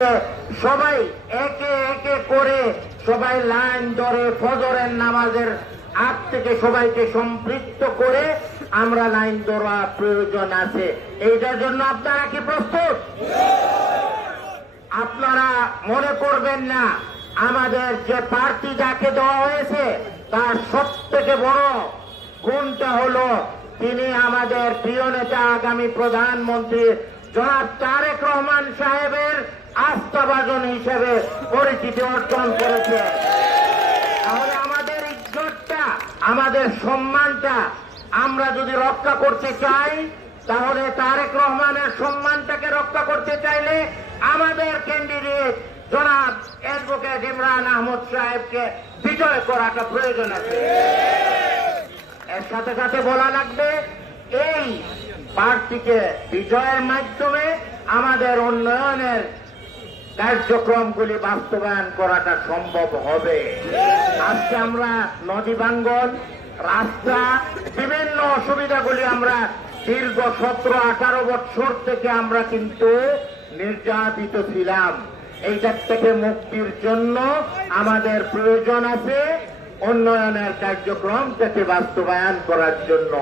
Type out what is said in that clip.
সবাই একে একে করে সবাই লাইন ধরে ফজরের নামাজের আগ থেকে সবাইকে সম্পৃক্ত করে আমরা লাইন ধরা প্রয়োজন আছে। এইটার জন্য আপনারা কি প্রস্তুত? আপনারা মনে করবেন না আমাদের যে প্রার্থী যাকে দেওয়া হয়েছে তার সব থেকে বড় গুণটা হলো তিনি আমাদের প্রিয় নেতা আগামী প্রধানমন্ত্রী জনাব তারেক রহমান সাহেবের আস্থাভাজন হিসেবে পরিচিতি অর্জন করেছে। তাহলে আমাদের ইজ্জতটা, আমাদের সম্মানটা আমরা যদি রক্ষা করতে চাই, তাহলে তারেক রহমানের সম্মানটাকে রক্ষা করতে চাইলে আমাদের ক্যান্ডিডেট জনাব অ্যাডভোকেট ইমরান আহমদ সাহেবকে বিজয় করাটা প্রয়োজন আছে। এর সাথে সাথে বলা লাগবে এই প্রার্থীকে বিজয়ের মাধ্যমে আমাদের উন্নয়নের কার্যক্রমগুলি বাস্তবায়ন করাটা সম্ভব হবে। আজকে আমরা নদী ভাঙ্গন, রাস্তা, বিভিন্ন অসুবিধাগুলি আমরা দীর্ঘ 17-18 বছর থেকে আমরা কিন্তু নির্যাতিত ছিলাম। এইটার থেকে মুক্তির জন্য আমাদের প্রয়োজন আছে উন্নয়নের কার্যক্রমটাকে বাস্তবায়ন করার জন্য।